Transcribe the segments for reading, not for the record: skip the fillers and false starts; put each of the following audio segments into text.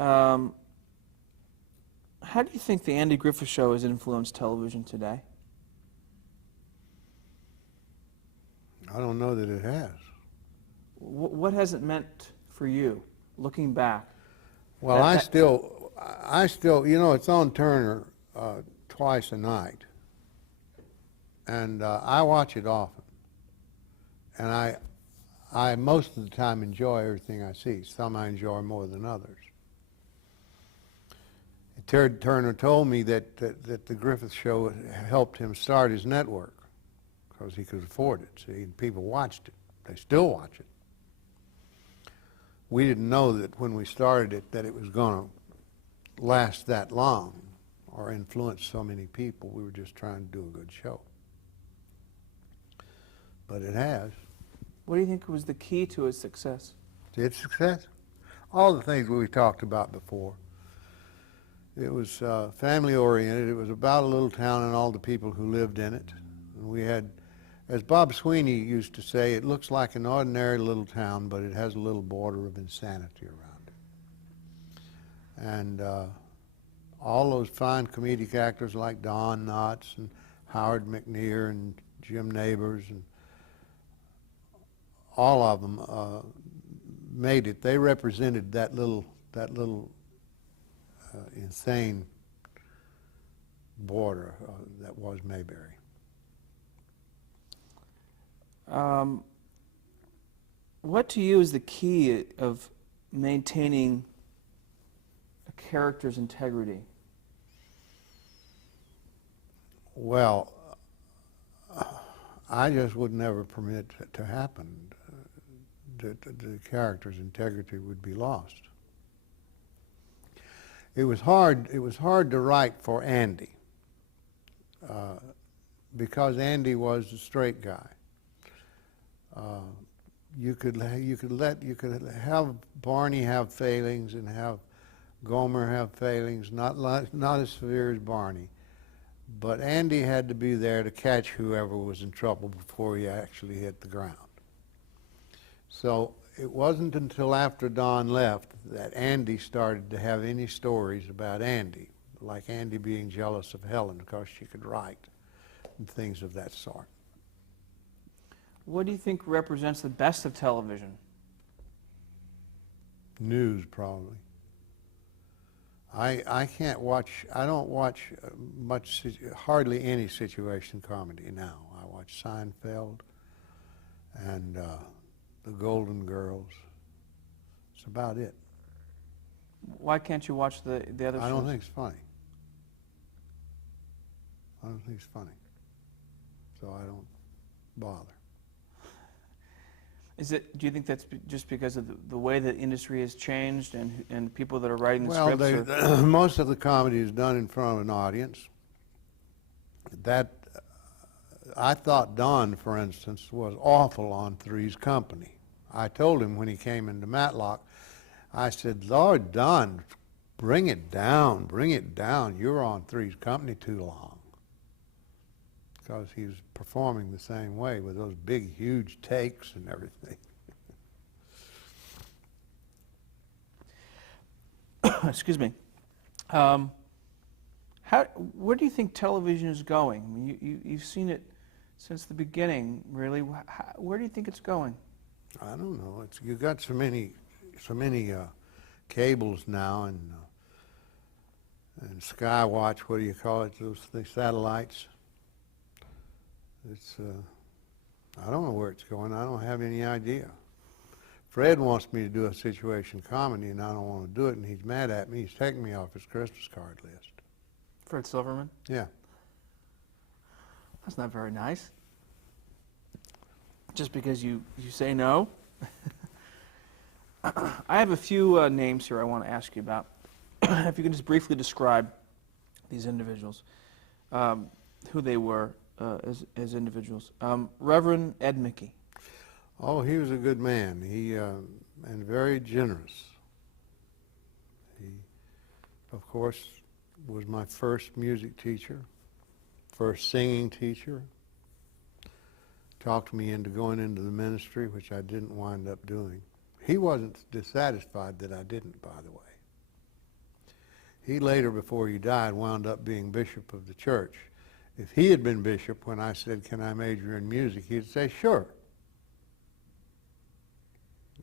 Um, how do you think the Andy Griffith Show has influenced television today? I don't know that it has. What has it meant for you, looking back? Well, I still, it's on Turner twice a night, and I watch it often, and I most of the time enjoy everything I see. Some I enjoy more than others. Ted Turner told me that the Griffith Show helped him start his network because he could afford it. See, and people watched it. They still watch it. We didn't know that when we started it that it was going to last that long or influence so many people. We were just trying to do a good show. But it has. What do you think was the key to its success? Its success? All the things we talked about before. It was family-oriented. It was about a little town and all the people who lived in it. And we had, as Bob Sweeney used to say, it looks like an ordinary little town, but it has a little border of insanity around it. And all those fine comedic actors like Don Knotts and Howard McNear and Jim Neighbors and all of them made it. They represented that little insane border that was Mayberry. What to you is the key of maintaining a character's integrity? Well, I just would never permit it to happen. The character's integrity would be lost. It was hard to write for Andy because Andy was a straight guy. You could have Barney have failings and have Gomer have failings, not as severe as Barney, but Andy had to be there to catch whoever was in trouble before he actually hit the ground. So it wasn't until after Don left that Andy started to have any stories about Andy, like Andy being jealous of Helen because she could write and things of that sort. What do you think represents the best of television? News, probably. I don't watch hardly any situation comedy now. I watch Seinfeld and The Golden Girls. That's about it. Why can't you watch the other shows? I don't think it's funny. I don't think it's funny. So I don't bother. Do you think that's just because of the way the industry has changed and people that are writing the Well, scripts? most of the comedy is done in front of an audience. That I thought Don, for instance, was awful on Three's Company. I told him when he came into Matlock, I said, Lord, Don, bring it down, bring it down. You're on Three's Company too long. Because he was performing the same way with those big, huge takes and everything. Excuse me. Where do you think television is going? I mean, you've seen it since the beginning, really. Where do you think it's going? I don't know. You've got so many cables now and Skywatch. What do you call it? The satellites. It's I don't know where it's going. I don't have any idea. Fred wants me to do a situation comedy, and I don't want to do it, and he's mad at me. He's taking me off his Christmas card list. Fred Silverman? Yeah. That's not very nice. Just because you say no? I have a few names here I want to ask you about. If you can just briefly describe these individuals, who they were as individuals. Reverend Ed Mickey. Oh, he was a good man. He and very generous. He, of course, was my first music teacher, first singing teacher. Talked me into going into the ministry, which I didn't wind up doing. He wasn't dissatisfied that I didn't, by the way. He later, before he died, wound up being bishop of the church. If he had been bishop, when I said, "Can I major in music?" he'd say, "Sure."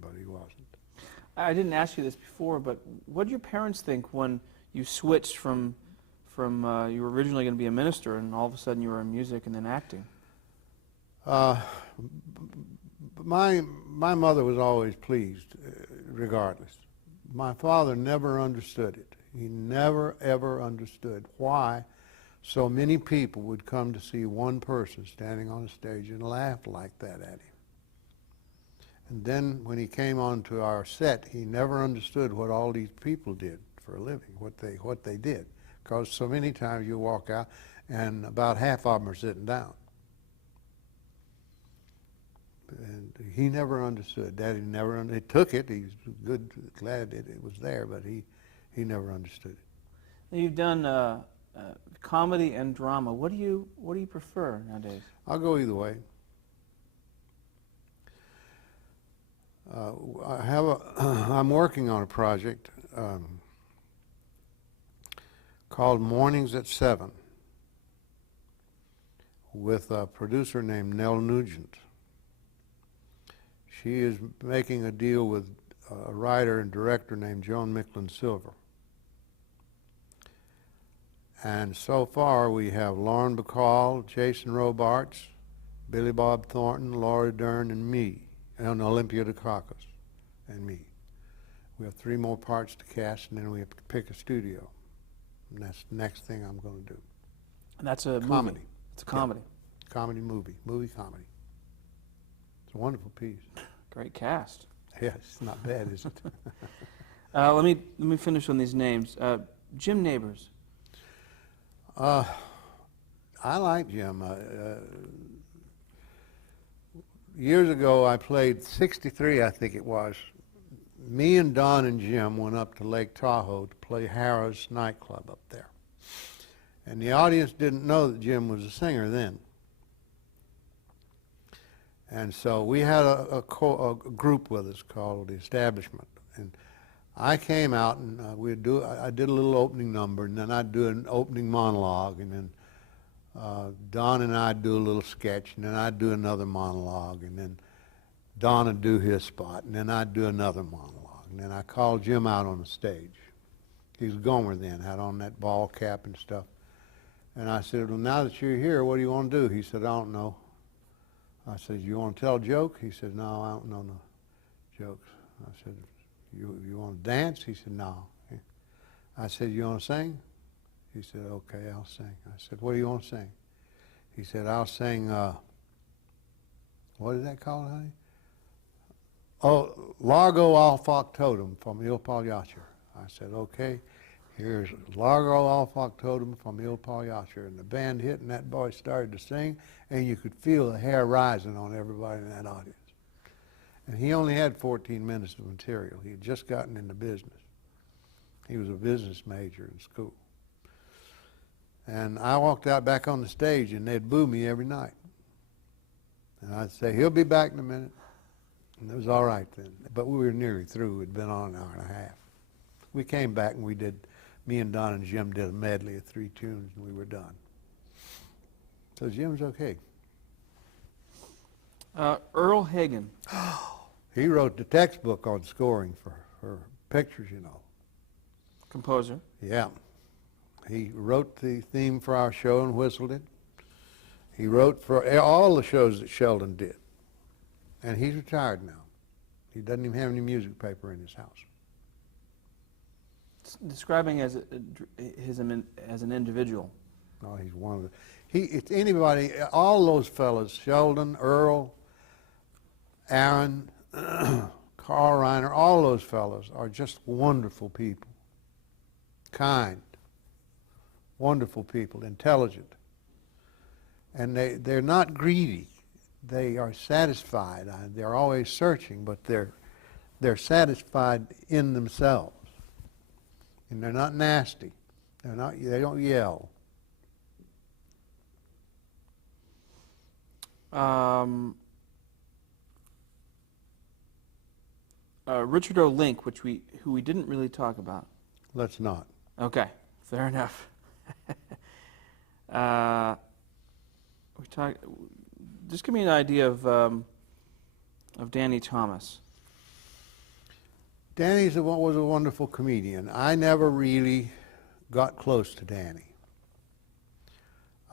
But he wasn't. I didn't ask you this before, but what did your parents think when you switched from you were originally going to be a minister and all of a sudden you were in music and then acting? My mother was always pleased, regardless. My father never understood it. He never, ever understood why so many people would come to see one person standing on a stage and laugh like that at him. And then when he came onto our set, he never understood what all these people did for a living, what they did. Because so many times you walk out and about half of them are sitting down. And he never understood. Daddy never he took it. He's glad that it was there, but he never understood it. Now, you've done comedy and drama. What do you prefer nowadays? I'll go either way. I'm working on a project called Mornings at 7 with a producer named Nell Nugent. She is making a deal with a writer and director named Joan Micklin Silver. And so far we have Lauren Bacall, Jason Robarts, Billy Bob Thornton, Laura Dern, and me, and Olympia Dukakis, and me. We have 3 more parts to cast, and then we have to pick a studio. And that's the next thing I'm going to do. And that's a comedy. Movie. It's a comedy. Yeah. Movie comedy. It's a wonderful piece. Great cast. Yeah, it's not bad, is it? Let me finish on these names. Jim Nabors. I like Jim. Years ago, I played 63, I think it was. Me and Don and Jim went up to Lake Tahoe to play Harrah's nightclub up there. And the audience didn't know that Jim was a singer then. And so we had a group with us called The Establishment. And I came out and I did a little opening number, and then I'd do an opening monologue, and then Don and I'd do a little sketch, and then I'd do another monologue, and then Don would do his spot, and then I'd do another monologue. And then I called Jim out on the stage. He was Gomer then, had on that ball cap and stuff. And I said, "Well, now that you're here, what do you want to do?" He said, "I don't know." I said, "You want to tell a joke?" He said, "No, I don't know no jokes." I said, You want to dance?" He said, "No." I said, "You want to sing?" He said, "Okay, I'll sing." I said, "What do you want to sing?" He said, "I'll sing, what is that called, honey? Oh, Largo All Factotum from Il Pagliaccio." I said, "Okay, here's Largo All Factotum from Il Pagliaccio." And the band hit, and that boy started to sing, and you could feel the hair rising on everybody in that audience. And he only had 14 minutes of material. He had just gotten into business. He was a business major in school. And I walked out back on the stage, and they'd boo me every night. And I'd say, "He'll be back in a minute." And it was all right then. But we were nearly through. We'd been on an hour and a half. We came back, and me and Don and Jim did a medley of 3 tunes, and we were done. So Jim's okay. Earl Hagen. He wrote the textbook on scoring for pictures, you know. Composer. Yeah. He wrote the theme for our show and whistled it. He wrote for all the shows that Sheldon did. And he's retired now. He doesn't even have any music paper in his house. Describing as an individual. No, he's one of the... It's anybody, all those fellas, Sheldon, Earl, Aaron, Carl Reiner, all those fellas are just wonderful people. Kind, wonderful people, intelligent. And they're not greedy. They are satisfied. They're always searching, but they're satisfied in themselves. And they're not nasty. They don't yell. Richard O. Link, who we didn't really talk about. Let's not. Okay, fair enough. uh, we talk. Just give me an idea of Danny Thomas. Danny was a wonderful comedian. I never really got close to Danny.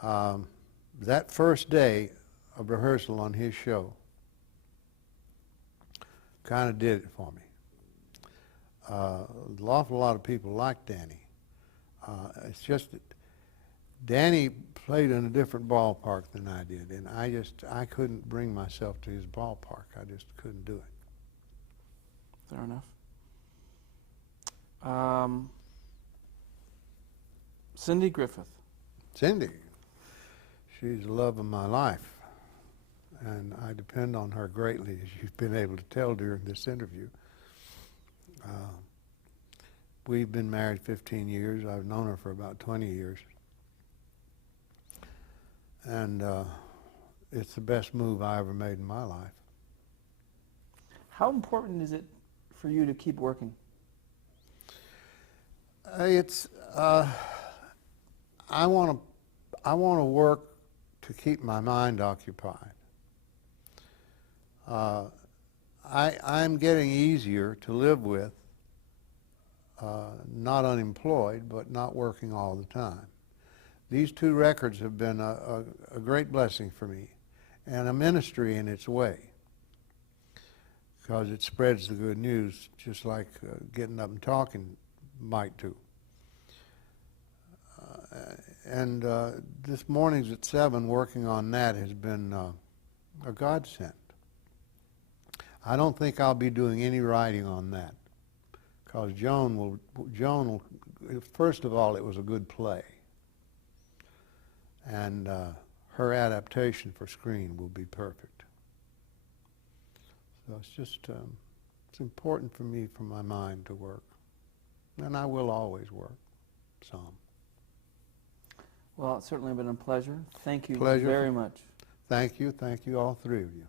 That first day of rehearsal on his show kind of did it for me. An awful lot of people like Danny. It's just that Danny played in a different ballpark than I did, and I couldn't bring myself to his ballpark. I just couldn't do it. Fair enough. Cindy Griffith. Cindy, she's the love of my life, and I depend on her greatly, as you've been able to tell during this interview. We've been married 15 years. I've known her for about 20 years. And it's the best move I ever made in my life. How important is it for you to keep working? I want to work to keep my mind occupied. I'm getting easier to live with, not unemployed, but not working all the time. These two records have been a great blessing for me, and a ministry in its way, because it spreads the good news just like getting up and talking might do. And this morning's at 7, working on that has been a godsend. I don't think I'll be doing any writing on that, because Joan will, first of all, it was a good play. And her adaptation for screen will be perfect. So it's just, it's important for me, for my mind to work. And I will always work some. Well, it's certainly been a pleasure. Thank you Pleasure. very much. Thank you, all three of you.